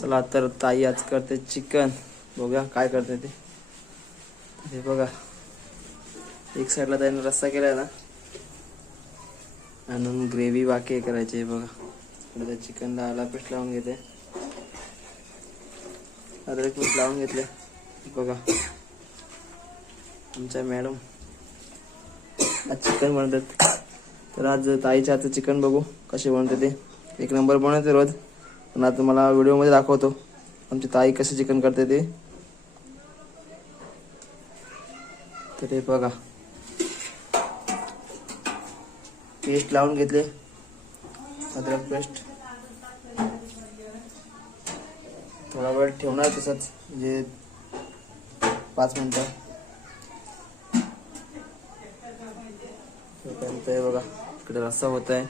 चला तर ताई आज करते चिकन. बघूया काय करते ते. हे बघा. एक साईडला त्याने रस्सा केलाय ना. आणि ग्रेव्ही बाकी आहे करायची बघा. इकडे त्या चिकनला आला लावून घेते. अद्रक पीठ लावून घेतले. बघा. आमच्या मॅडम आज चिकन बनवतात. तर आज ताईच्या हातचं चिकन बघू कसे बनवते ते. एक नंबर बनवते रोज. पण आता मला व्हिडिओमध्ये दाखवतो. आमची ताई कसं चिकन करते ते. तर हे बघा. पेस्ट लावून घेतले. अद्रक पेस्ट. थोडा वेळ ठेवणार तसंच म्हणजे पाच मिनटं. हे बघा इकडे रस्सा होत आहे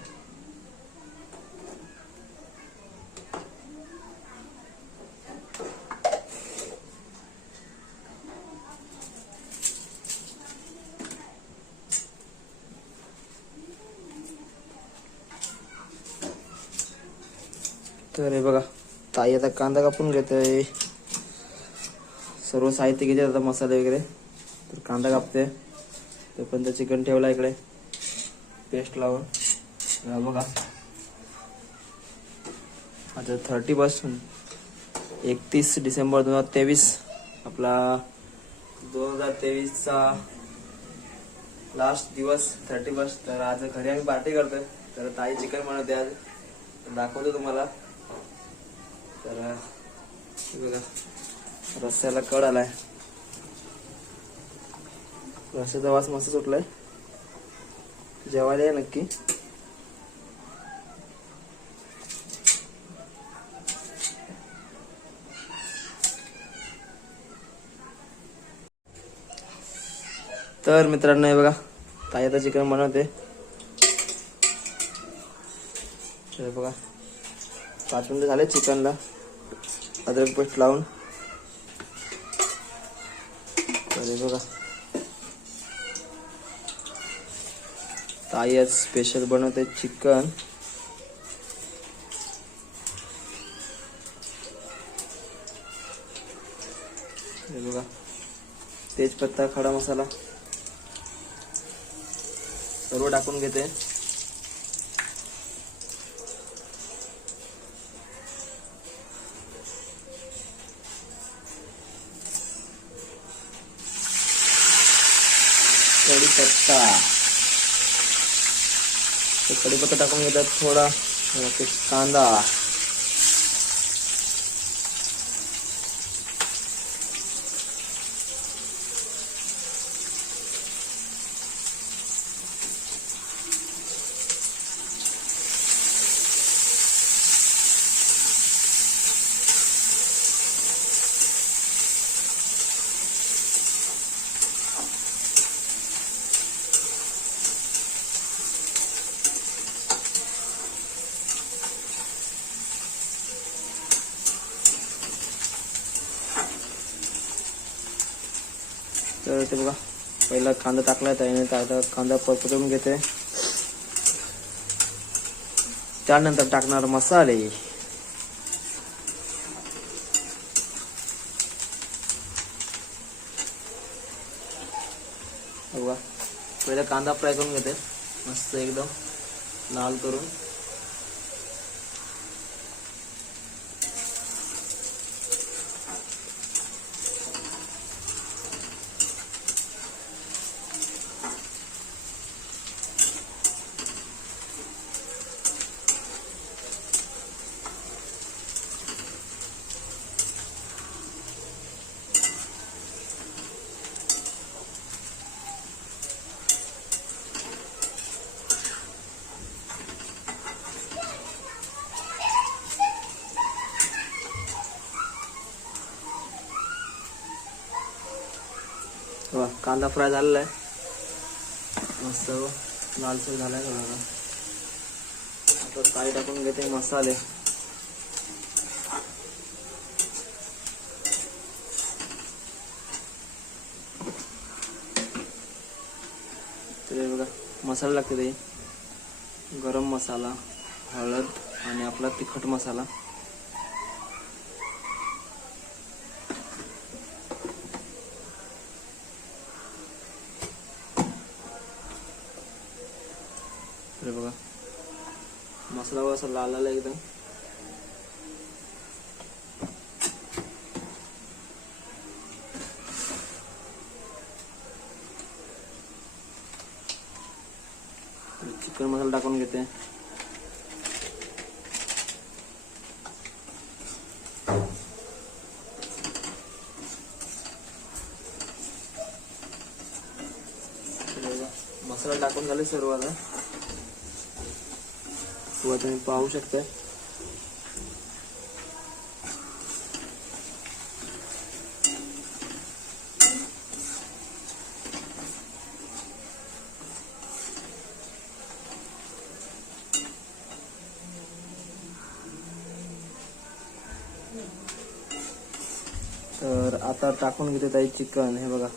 तर हे बघा ताई आता कांदा कापून घेतोय. सर्व साहित्य घेते आता मसाले वगैरे. तर कांदा कापते. तोपर्यंत चिकन ठेवला इकडे. पेस्ट लावून. बघा. आता थर्टी पासून एकतीस डिसेंबर दोन हजार तेवीस आपला दोन हजार तेवीसचा लास्ट दिवस थर्टी फर्स्ट तर आज घरी आम्ही पार्टी करतोय. तर ताई चिकन बनवते आज. दाखवतो तुम्हाला. तर बघा रस्त्याला कड आलाय. रस्त्याचा वास मस्त सुटलाय. जेवायला या नक्की. तर मित्रांनो हे बघा ताई आता चिकन बनवते. बघा पाच मिनिटं झाले चिकनला. अद्रक पेस्ट लावून. अरे बघा. ताई आज स्पेशल बनवते चिकन हे बघा. तेजपत्ता खडा मसाला. सर्व टाकून घेते. कढीपत्ता. ते कढीपत्ता टाकून घेतात थोडा. कांदा. इथे बघा. पहिला कांदा टाकलाय त्याने आता कांदा परतून घेते. त्यानंतर टाकणार मसाले. बघा. पहिला कांदा फ्राय करून घेते. मस्त एकदम लाल करून. बघा कांदा फ्राय झालेला आहे. मस्त लालसर झालाय बघा आता. ताई टाकून घेते मसाले. तर बघा मसाला लागते ते गरम मसाला हळद आणि आपला तिखट मसाला. असं लाल आलं एकदम। चिकन मसाला टाकून घेते बघा, मसाला टाकून झाले सर्व आता किंवा तुम्ही पाहू शकता तर आता टाकून घेते ताई चिकन हे बघा.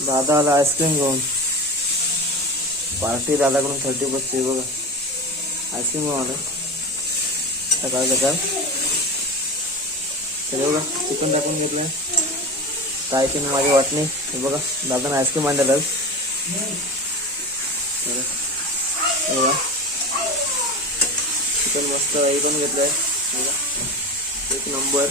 बघा दादा आला आईस्क्रीम घेऊन. पार्टी दादाकडून थर्टी बसते बघा. आईस्क्रीम घेऊन आलं सकाळ सकाळ. हे बघा, चिकन टाकून काय की माझी वाटणी? हे बघा हे बघा. चिकन मस्त, हे पण बघा. एक नंबर.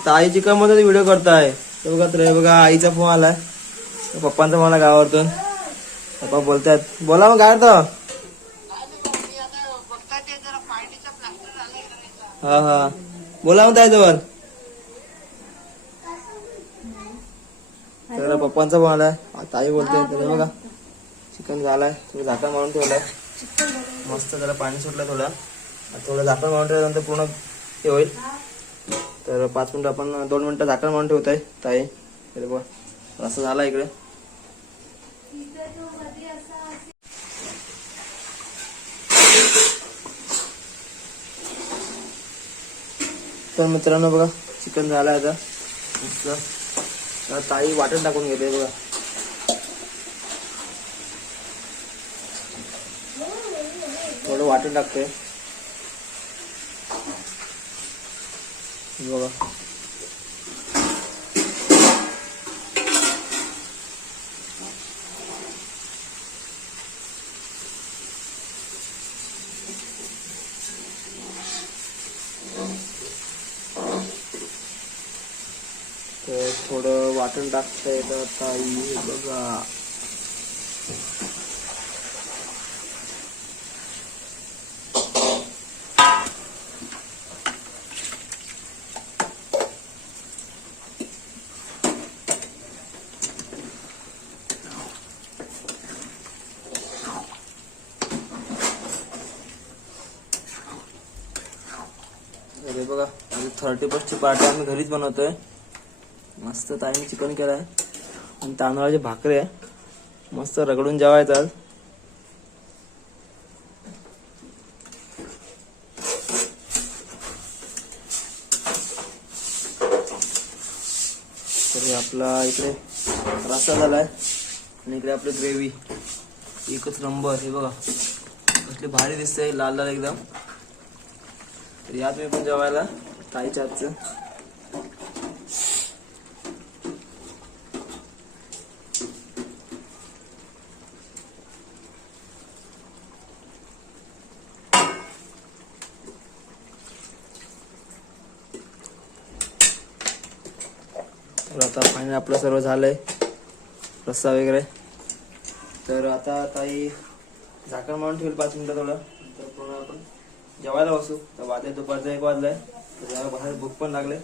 आता ताई चिकनमध्ये व्हिडिओ करताय? ते बघा तर बघा आईचा फोन आलाय. पप्पांचा मला गावावरतून. पप्पा बोलतात बोला मग काय तर हा हा. बोला मग त्याच्यावर तर पप्पांचा फोन आलाय. ताई बोलते तर बघा चिकन झालाय. थोडं झाकण मारून ठेवलाय. मस्त जरा पाणी सुटलं थोडं. थोडं झाकण मारून ठेवल्यानंतर पूर्ण हे होईल. तर पाच मिनटं आपण दोन मिनिटं झाकण मारून आहे ताई. अरे बघा असं झाला इकडे. तर मित्रांनो बघा चिकन झालं आता. मस्त. ताई वाटण टाकून घेते बघा. थोडं वाटण टाकते बघा तर थोडं वाटण टाकता येतं ताई हे बघा अरे बघा माझी थर्टी फर्स्टची पार्टी आम्ही घरीच बनवतोय. मस्त ताईने चिकन केलंय. आणि तांदळाचे भाकरी आहे. मस्त रगडून जेवायचं तरी आपला इकडे रस्सा झालाय. आणि इकडे आपली ग्रेव्ही. एकच नंबर हे बघा. कसली भारी दिसते लाल लाल एकदम. तर या तुम्ही पण जेवायला ताईच्या हातचं तर आता फायनल आपलं सर्व झालंय. रस्सा वगैरे. तर आता ताई झाकण मारून ठेवलं पाच मिनिटं थोडं. तर पुन्हा आपण जेवायला बसू. तर वाजले दुपारचा एक वाजलाय. तर बाहेर भूक पण लागले.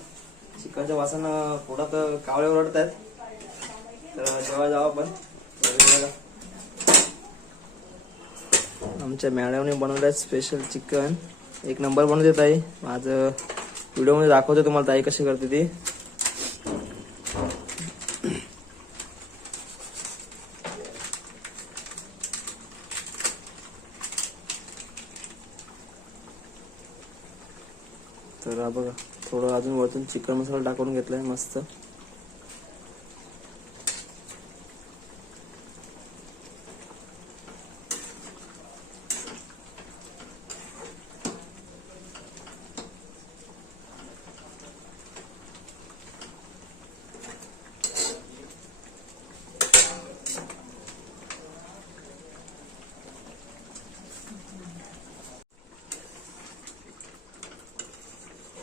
चिकनच्या वासानं तर कावळे ओरडत आहेत तर जेव्हा जाऊ पण आमच्या मॅडमने बनवलं स्पेशल चिकन एक नंबर बनवते ताई. माझं व्हिडिओमध्ये दाखवते तुम्हाला ताई कशी करते ती तर हा बघा थोडं अजून वरतून चिकन मसाला टाकून घेतलाय मस्त.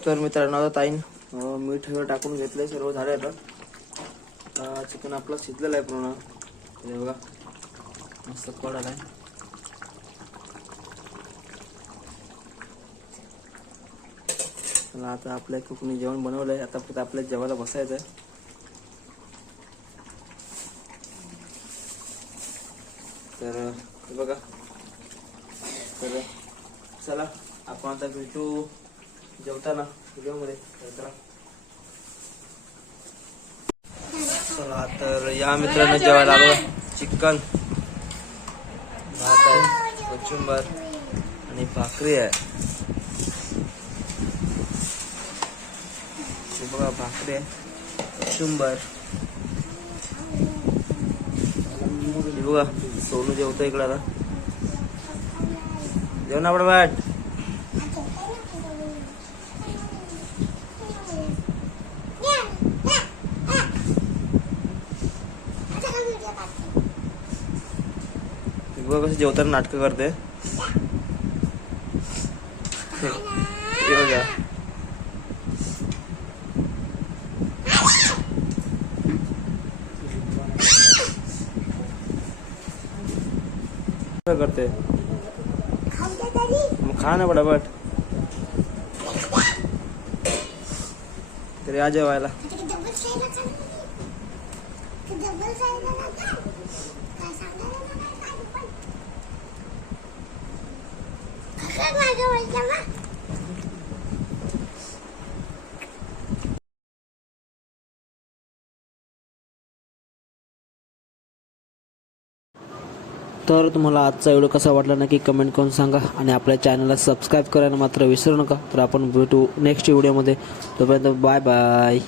तर मित्रांनो आता ताईन मीठ वगैरे टाकून घेतलंय सर्व झाले आता चिकन आपलं शिजलेलं आहे पूर्ण. हे बघा मस्त कड आहे आता आपल्या कोकणी जेवण बनवलंय. आता फक्त आपल्या जेवायला बसायचं आहे तर बघा. तर चला आपण आता भेटू. जेवताना व्हिडिओमध्ये तर चला तर या मित्रांना जेवायला आलो. चिकन भात आहे कोचुंबर आणि भाकरी आहे. बघा भाकरी आहे कचुंबर बघा सोनू जेवतो इकडं आता. जेवण आपण वाट बघा कसं जेवताना नाटकं करते. करते? मग खा ना पटापट. तरी या जेवायला. तर तुम्हाला आजचा व्हिडिओ कसा वाटला नक्की कमेंट करून सांगा आणि आपल्या चॅनलला सबस्क्राईब करायला मात्र विसरू नका. तर आपण भेटू नेक्स्ट व्हिडिओमध्ये तोपर्यंत बाय बाय